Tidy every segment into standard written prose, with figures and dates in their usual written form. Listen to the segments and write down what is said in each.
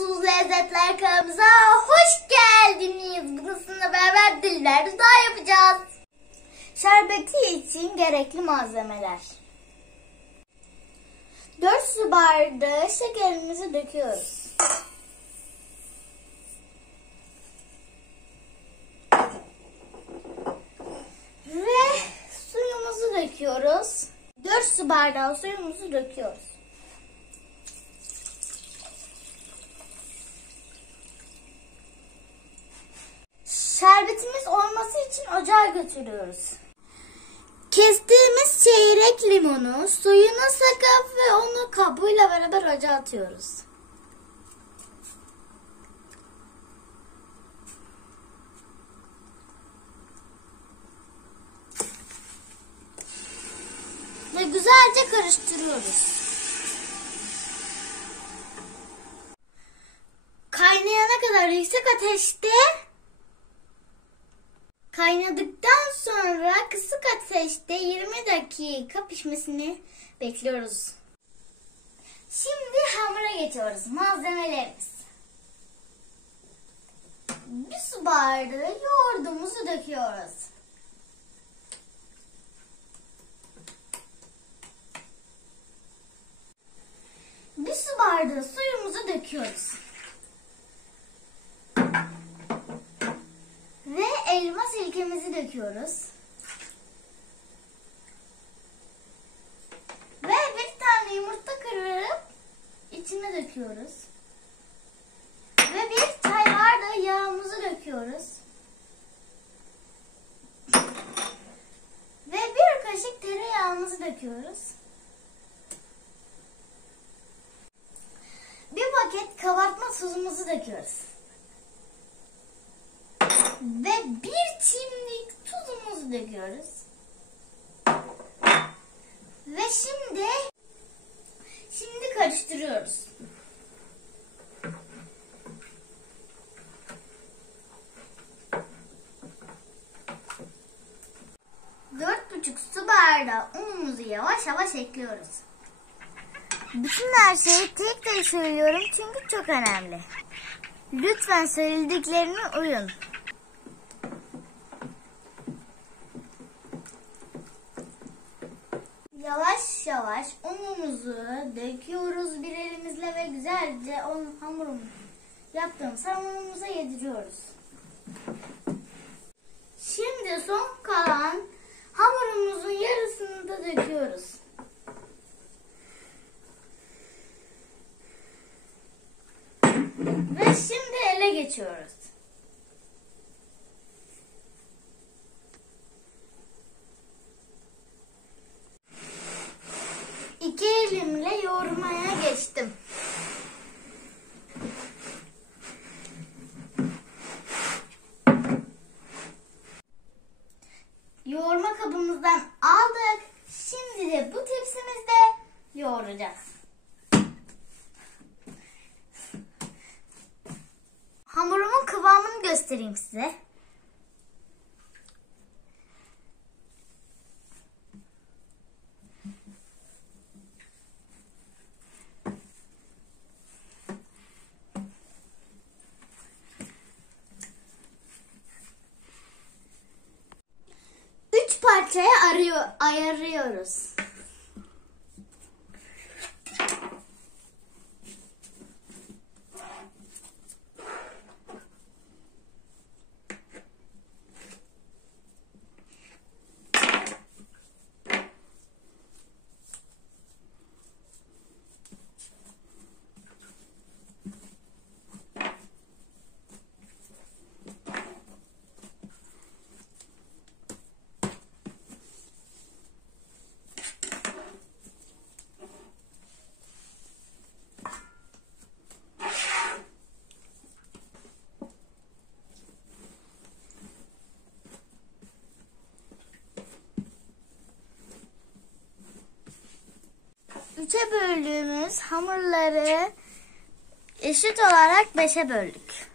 Sonsuz Lezzetler kanalımıza hoş geldiniz. Bugün sizinle beraber diller dudağı yapacağız. Şerbeti için gerekli malzemeler. 4 su bardağı şekerimizi döküyoruz. Ve suyumuzu döküyoruz. 4 su bardağı suyumuzu döküyoruz. Şerbetimiz olması için ocağa götürüyoruz. Kestiğimiz çeyrek limonu suyuna sıkıp ve onu kabuğuyla beraber ocağa atıyoruz. Ve güzelce karıştırıyoruz. Kaynayana kadar yüksek ateşte kaynadıktan sonra kısık ateşte 20 dakika pişmesini bekliyoruz. Şimdi hamura geçiyoruz. Malzemelerimiz. Bir su bardağı yoğurdumuzu döküyoruz. Bir su bardağı suyumuzu döküyoruz. Ve elma sirkemizi döküyoruz. Ve bir tane yumurta kırıp içine döküyoruz. Ve bir çay bardağı yağımızı döküyoruz. Ve bir kaşık tereyağımızı döküyoruz. Bir paket kabartma tuzumuzu döküyoruz. Ve bir çimdik tuzumuzu döküyoruz. Ve şimdi karıştırıyoruz. Dört buçuk su bardağı unumuzu yavaş yavaş ekliyoruz. Bütün her şeyi tek tek söylüyorum çünkü çok önemli. Lütfen söylediklerime uyun. Yavaş yavaş unumuzu döküyoruz bir elimizle ve güzelce yaptığımız hamurumuza yediriyoruz. Şimdi son kalan hamurumuzun yarısını da döküyoruz. Ve şimdi ele geçiyoruz. İki elimle yoğurmaya geçtim. Yoğurma kabımızdan aldık. Şimdi de bu tepsimizde yoğuracağız. Hamurumun kıvamını göstereyim size. Üç parçaya ayırıyoruz. Üçe böldüğümüz hamurları eşit olarak 5'e böldük.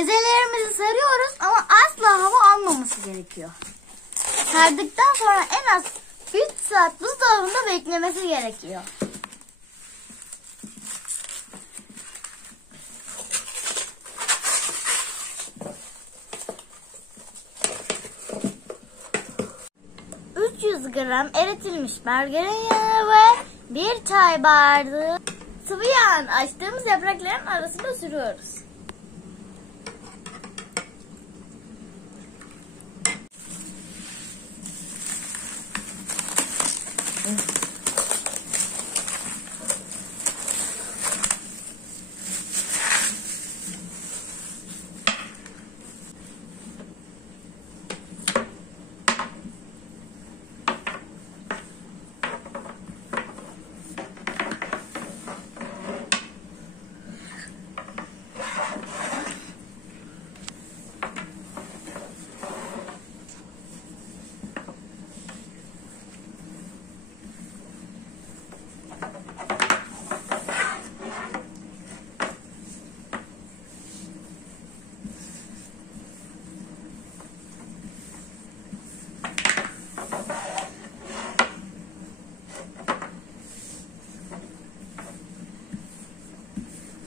Bezelerimizi sarıyoruz ama asla hava almaması gerekiyor. Sardıktan sonra en az 3 saat buzdolabında beklemesi gerekiyor. ...300 gram eritilmiş margarin yağı ve 1 çay bardağı sıvı yağın açtığımız yaprakların arasında sürüyoruz.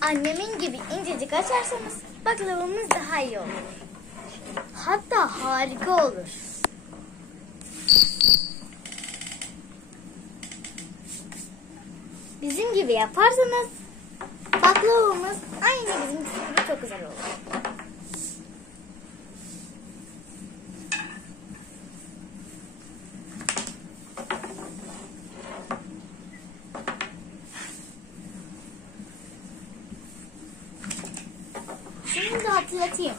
Annemin gibi incecik açarsanız baklavamız daha iyi olur. Hatta harika olur. Bizim gibi yaparsanız baklavamız aynı bizim gibi çok güzel olur. Şimdi hatırlatayım.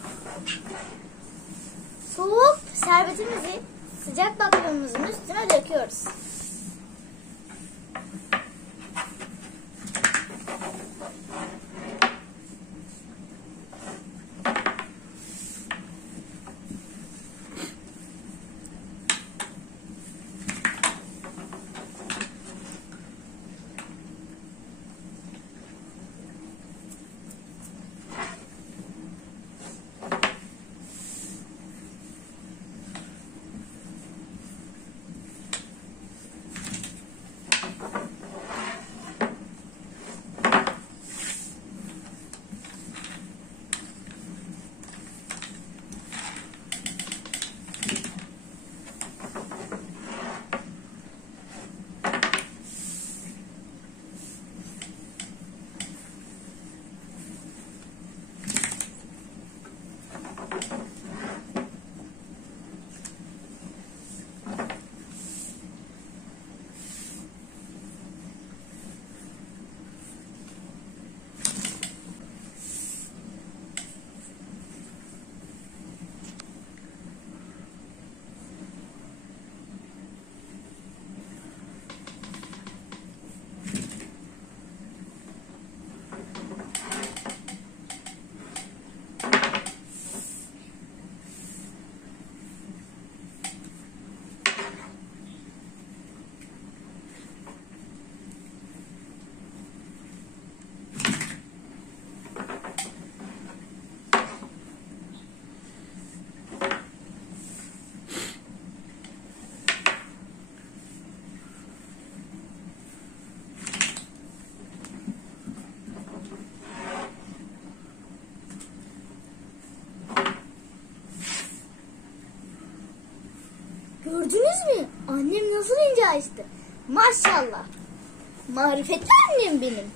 Soğuk şerbetimizi sıcak baklavamızın üstüne döküyoruz. Gördünüz mü? Annem nasıl ince açtı. Maşallah. Marifetli annem benim.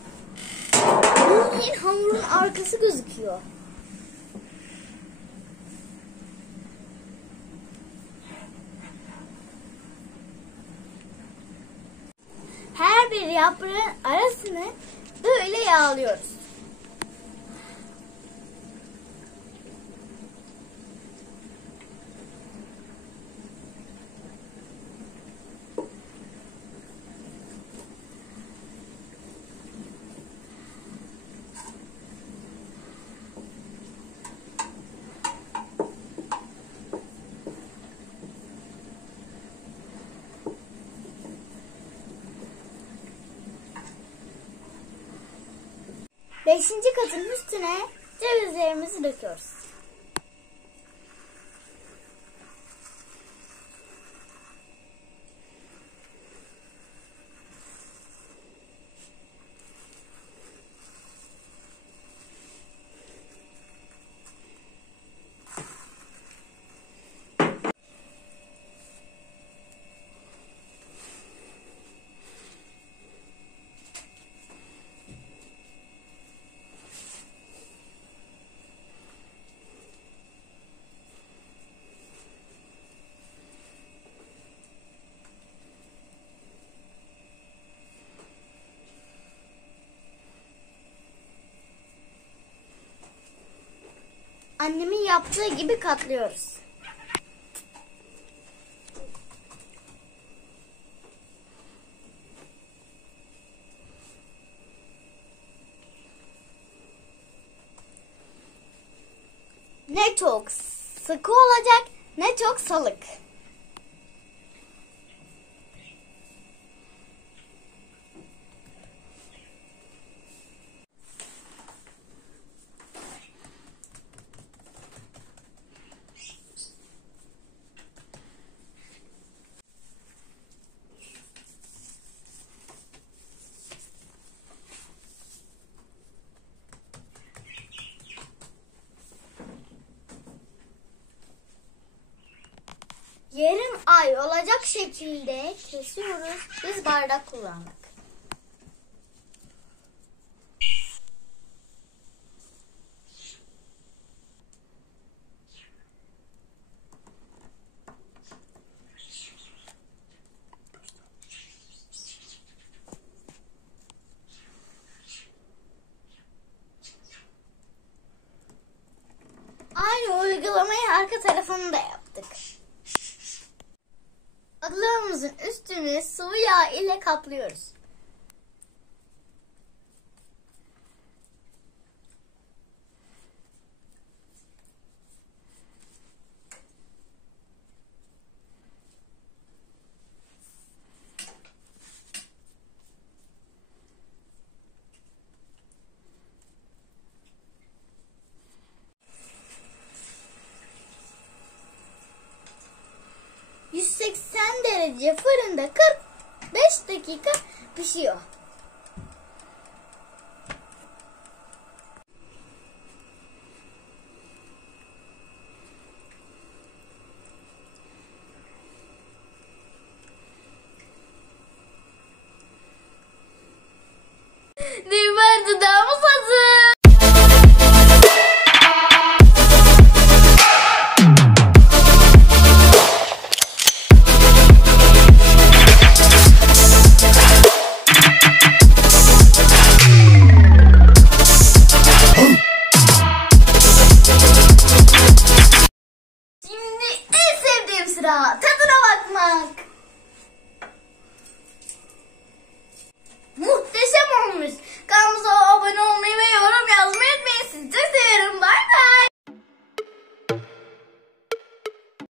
Bildiğin hamurun arkası gözüküyor. Her bir yaprağın arasını böyle yağlıyoruz. Beşinci katın üstüne cevizlerimizi döküyoruz. annemin yaptığı gibi katlıyoruz. Ne çok sıkı olacak, ne çok salık. Yarım ay olacak şekilde kesiyoruz. Biz bardak kullandık. Aynı uygulamayı arka tarafını da yaptık. Baklavalarımızın üstünü sıvı yağ ile kaplıyoruz. Derece fırında 45 dakika pişiyor. Dilber dudağımız hazır. Tadına bakmak. Muhteşem olmuş. Kanalımıza